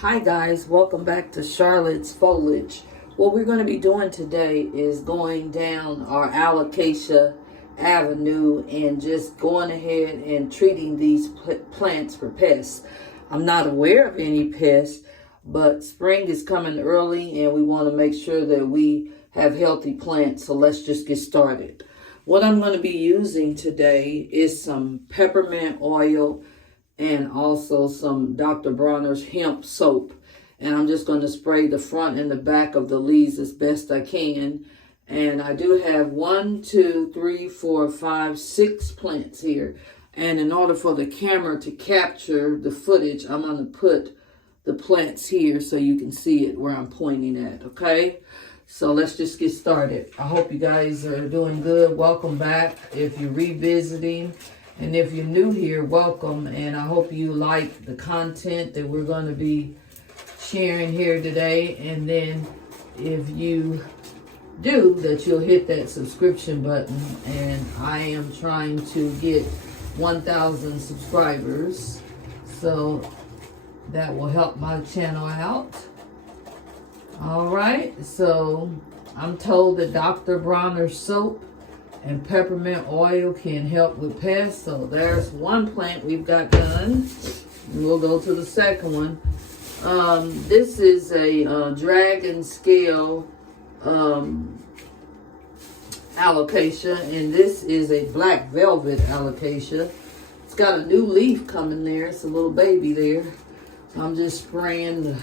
Hi guys, welcome back to Charlotte's Foliage. What we're going to be doing today is going down our Alocasia Avenue and just going ahead and treating these plants for pests. I'm not aware of any pests, but spring is coming early and we want to make sure that we have healthy plants. So let's just get started. What I'm going to be using today is some peppermint oil and also some Dr. Bronner's hemp soap. And I'm just going to spray the front and the back of the leaves as best I can. And I do have 6 plants here. And in order for the camera to capture the footage, I'm going to put the plants here so you can see it where I'm pointing at, okay? So let's just get started. I hope you guys are doing good. Welcome back if you're revisiting. And if you're new here, welcome, and I hope you like the content that we're going to be sharing here today. And then if you do, that you'll hit that subscription button. And I am trying to get 1,000 subscribers, so that will help my channel out. All right, so I'm told that Dr. Bronner's soap and peppermint oil can help with pests. So there's one plant we've got done. We'll go to the second one. This is a dragon scale alocasia, and this is a black velvet alocasia. It's got a new leaf coming there. It's a little baby there. So I'm just spraying the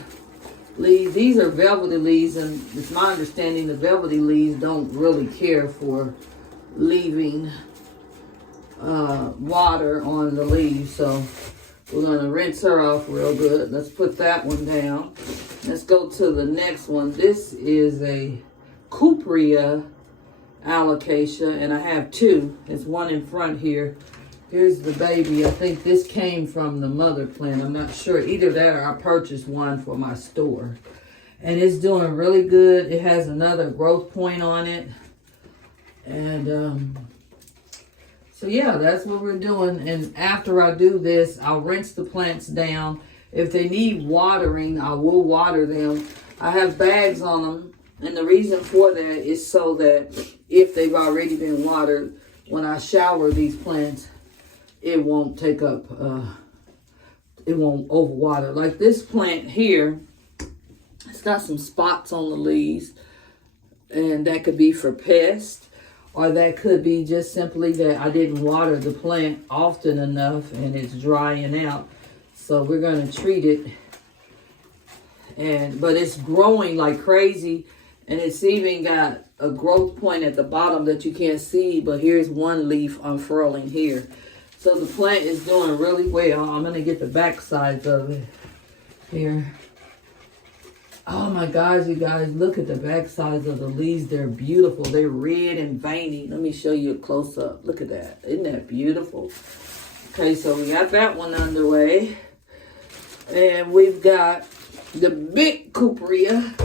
leaves. These are velvety leaves, and it's my understanding the velvety leaves don't really care for leaving water on the leaves. So we're going to rinse her off real good. Let's put that one down. Let's go to the next one. This is a Cupria alocasia, and I have two. There's one in front here. Here's the baby. I think this came from the mother plant. I'm not sure. Either that or I purchased one for my store. And it's doing really good. It has another growth point on it. And so yeah, that's what we're doing. And after I do this, I'll rinse the plants down. If they need watering, I will water them. I have bags on them, and the reason for that is so that if they've already been watered, when I shower these plants, it won't take up, it won't overwater. Like this plant here, it's got some spots on the leaves, and that could be for pests. Or that could be just simply that I didn't water the plant often enough and it's drying out. So we're going to treat it. But it's growing like crazy. And it's even got a growth point at the bottom that you can't see. But here's one leaf unfurling here. So the plant is doing really well. I'm going to get the back sides of it here. Oh my gosh, you guys, look at the back sides of the leaves. They're beautiful. They're red and veiny. Let me show you a close up. Look at that. Isn't that beautiful? Okay, so we got that one underway. And we've got the big Cupria.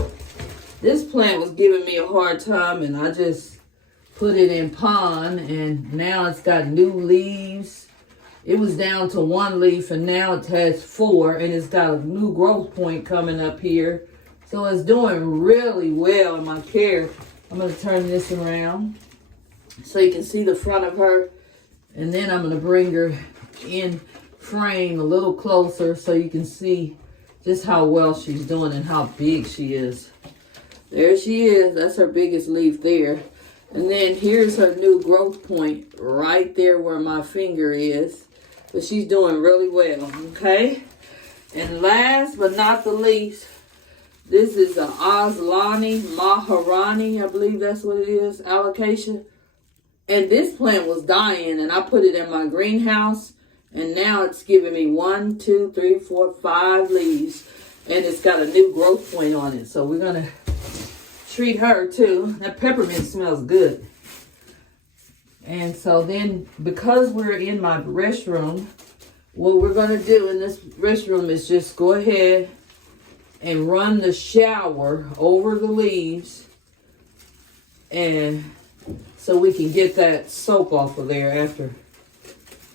This plant was giving me a hard time, and I just put it in pond, and now it's got new leaves. It was down to one leaf, and now it has 4, and it's got a new growth point coming up here. So it's doing really well in my care. I'm going to turn this around so you can see the front of her. And then I'm going to bring her in frame a little closer so you can see just how well she's doing and how big she is. There she is. That's her biggest leaf there. And then here's her new growth point right there where my finger is. But she's doing really well, okay? And last but not the least, this is an Aslani Maharani, I believe that's what it is, alocasia. And this plant was dying, and I put it in my greenhouse, and now it's giving me 5 leaves, and it's got a new growth point on it. So we're going to treat her too. That peppermint smells good. And so then, because we're in my restroom, what we're going to do in this restroom is just go ahead and run the shower over the leaves, and so we can get that soap off of there after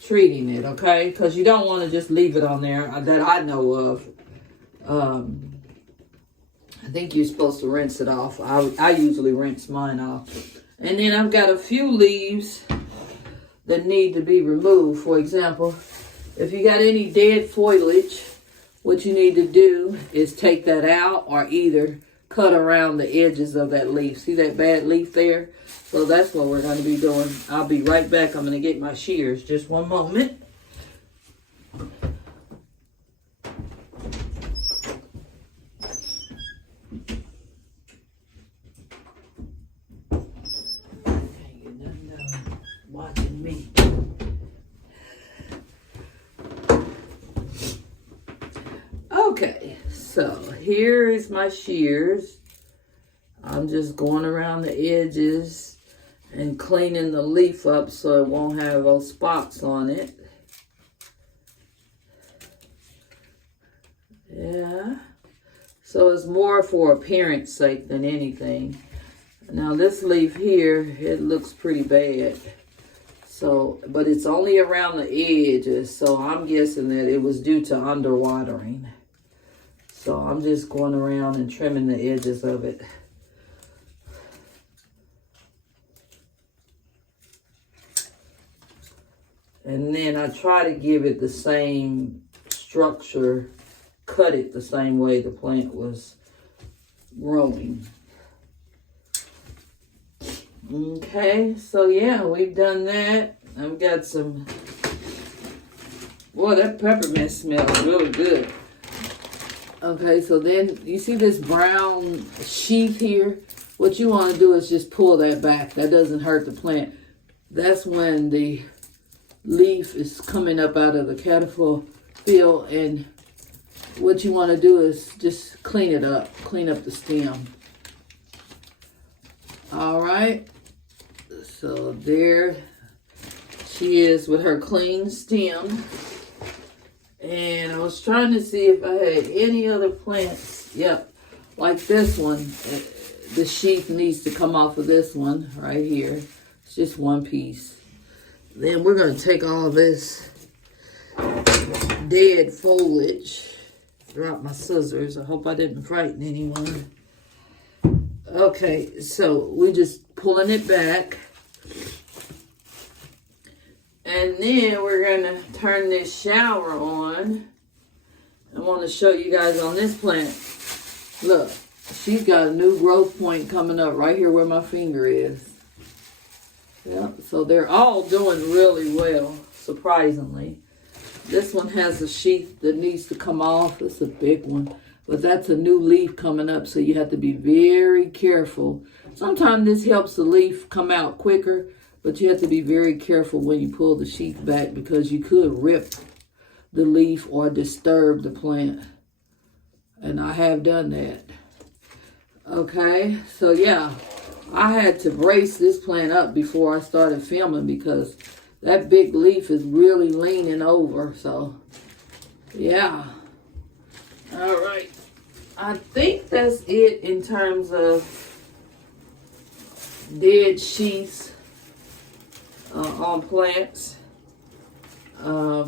treating it, okay? Because you don't want to just leave it on there that I know of. I think you're supposed to rinse it off. I usually rinse mine off. And then I've got a few leaves that need to be removed. For example, if you got any dead foliage, what you need to do is take that out or either cut around the edges of that leaf. See that bad leaf there? So that's what we're going to be doing. I'll be right back. I'm going to get my shears. Just one moment. Watching me. Okay, so here is my shears. I'm just going around the edges and cleaning the leaf up so it won't have those spots on it. Yeah, so it's more for appearance sake than anything. Now this leaf here, it looks pretty bad. So, but it's only around the edges, so I'm guessing that it was due to underwatering. So I'm just going around and trimming the edges of it. And then I try to give it the same structure, cut it the same way the plant was growing. Okay, so yeah, we've done that. I've got some, boy, that peppermint smells really good. Okay, so then you see this brown sheath here? What you want to do is just pull that back. That doesn't hurt the plant. That's when the leaf is coming up out of the caterpillar field, and what you want to do is just clean it up, clean up the stem. All right, so there she is with her clean stem. And I was trying to see if I had any other plants. Yep, like this one. The sheath needs to come off of this one right here. It's just one piece. Then we're going to take all this dead foliage. Drop my scissors. I hope I didn't frighten anyone. Okay, so we're just pulling it back. And then we're going to turn this shower on. I want to show you guys on this plant. Look, she's got a new growth point coming up right here where my finger is. Yep, so they're all doing really well, surprisingly. This one has a sheath that needs to come off. It's a big one. But that's a new leaf coming up, so you have to be very careful. Sometimes this helps the leaf come out quicker, but you have to be very careful when you pull the sheath back because you could rip the leaf or disturb the plant. And I have done that. Okay, so yeah, I had to brace this plant up before I started filming because that big leaf is really leaning over. So, yeah. All right. I think that's it in terms of dead sheaths on plants. I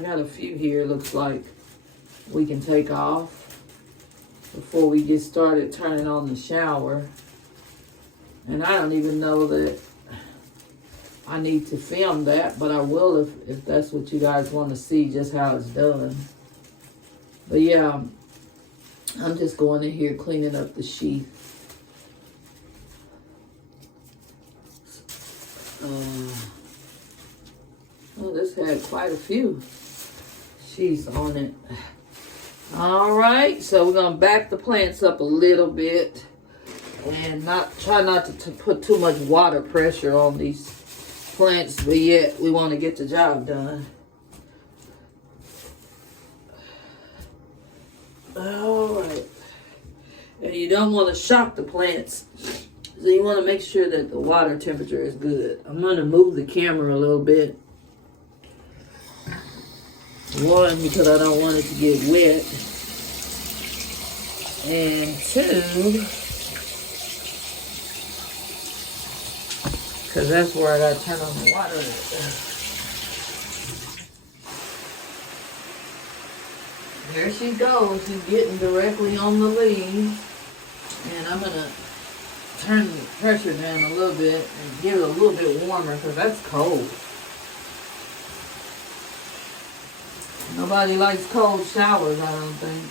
got a few here, looks like we can take off before we get started turning on the shower. And I don't even know that I need to film that, but I will if that's what you guys want to see, just how it's done. But yeah, I'm just going in here cleaning up the sheath. Oh, this had quite a few sheaths on it. All right, so we're gonna back the plants up a little bit and try not to put too much water pressure on these plants, but yet we want to get the job done. All right, and you don't want to shock the plants, so you want to make sure that the water temperature is good. I'm going to move the camera a little bit. One, because I don't want it to get wet. And two, because that's where I got to turn on the water. There she goes. She's getting directly on the leaves. And I'm going to turn the pressure down a little bit and get it a little bit warmer because that's cold. Nobody likes cold showers, I don't think.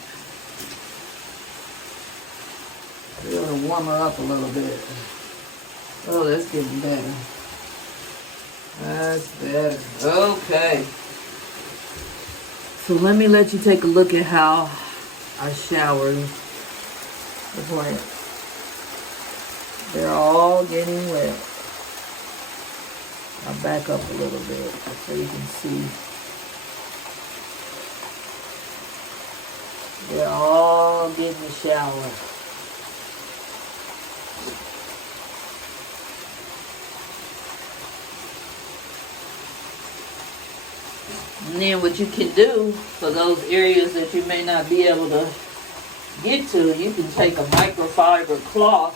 We're going to warm her up a little bit. Oh, that's getting better. That's better. Okay. So let me let you take a look at how I showered the plant. They're all getting wet. I'll back up a little bit so you can see. They're all getting a shower. And then what you can do for those areas that you may not be able to get to, you can take a microfiber cloth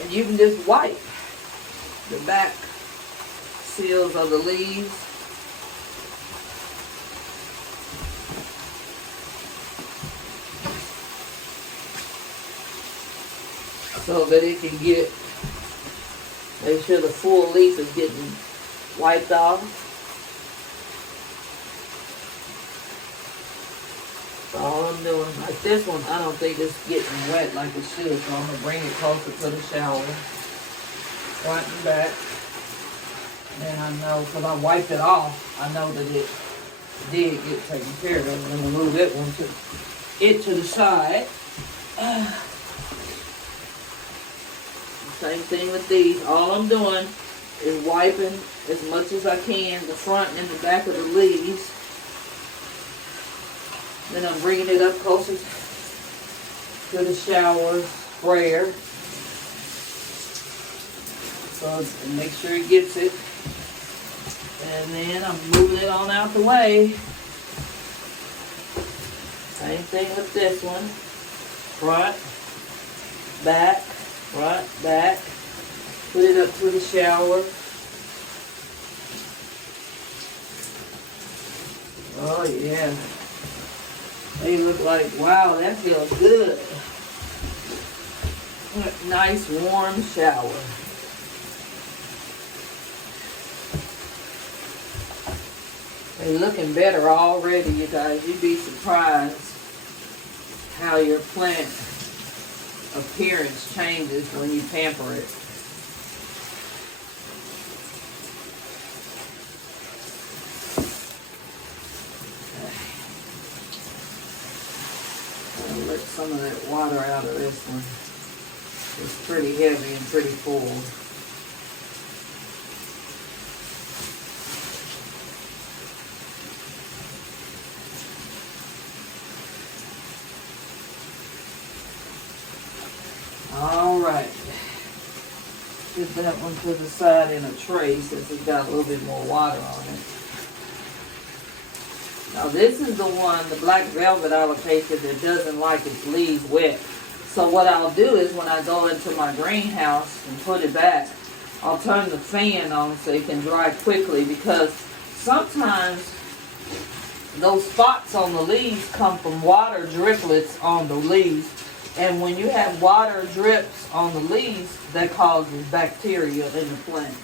and you can just wipe the back seals of the leaves. So that it can get, make sure the full leaf is getting wiped off. That's all I'm doing. Like this one, I don't think it's getting wet like it should, so I'm going to bring it closer to the shower. Front and back. And I know, because I wiped it off, I know that it did get taken care of. I'm going to move that one to the side. Same thing with these. All I'm doing is wiping as much as I can the front and the back of the leaves. Then I'm bringing it up closer to the shower sprayer. So make sure it gets it. And then I'm moving it on out the way. Same thing with this one. Front, back, front, back. Put it up to the shower. Oh yeah. They look like, wow, that feels good. Nice warm shower. They're looking better already, you guys. You'd be surprised how your plant appearance changes when you pamper it. I'll let some of that water out of this one. It's pretty heavy and pretty full. All right, get that one to the side in a tray since it's got a little bit more water on it. Now this is the one, the black velvet alocasia, that doesn't like its leaves wet. So what I'll do is when I go into my greenhouse and put it back, I'll turn the fan on so it can dry quickly, because sometimes those spots on the leaves come from water driplets on the leaves. And when you have water drips on the leaves, that causes bacteria in the plant.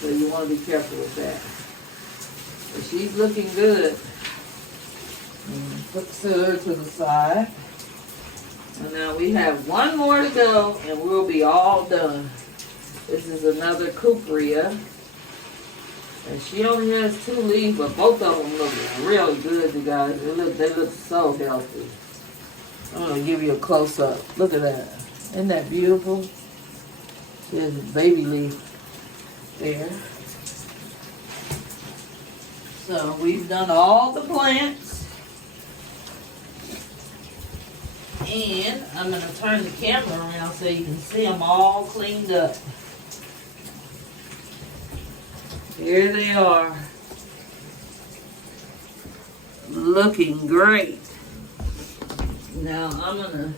So you want to be careful with that. But she's looking good. Put her to the side. And now we have one more to go and we'll be all done. This is another Cupria. And she only has 2 leaves, but both of them look really good, you guys. They look so healthy. I'm going to give you a close-up. Look at that. Isn't that beautiful? There's a baby leaf there. So we've done all the plants. And I'm going to turn the camera around so you can see them all cleaned up. Here they are. Looking great. Now I'm going to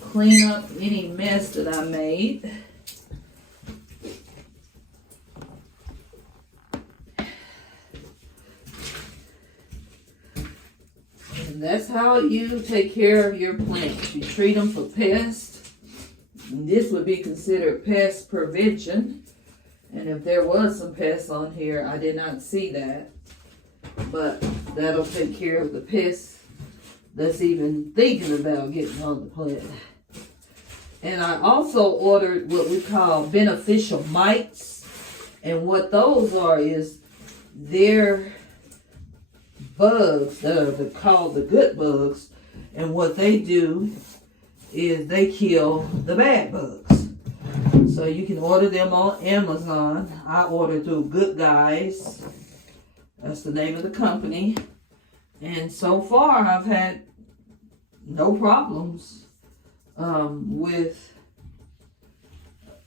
clean up any mess that I made. that's how you take care of your plants. You treat them for pests. And this would be considered pest prevention. And if there was some pests on here, I did not see that. But that'll take care of the pests that's even thinking about getting on the plant. And I also ordered what we call beneficial mites. And what those are is they're bugs that are called the good bugs. And what they do is they kill the bad bugs. So you can order them on Amazon. I ordered through Good Guys. That's the name of the company. And so far I've had no problems with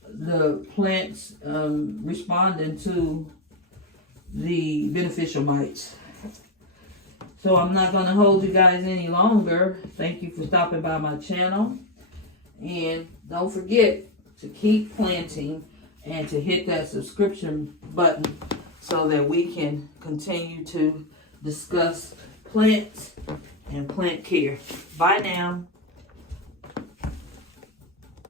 the plants responding to the beneficial mites. So I'm not going to hold you guys any longer. Thank you for stopping by my channel. And don't forget to keep planting and to hit that subscription button so that we can continue to discuss plants and plant care. Bye now.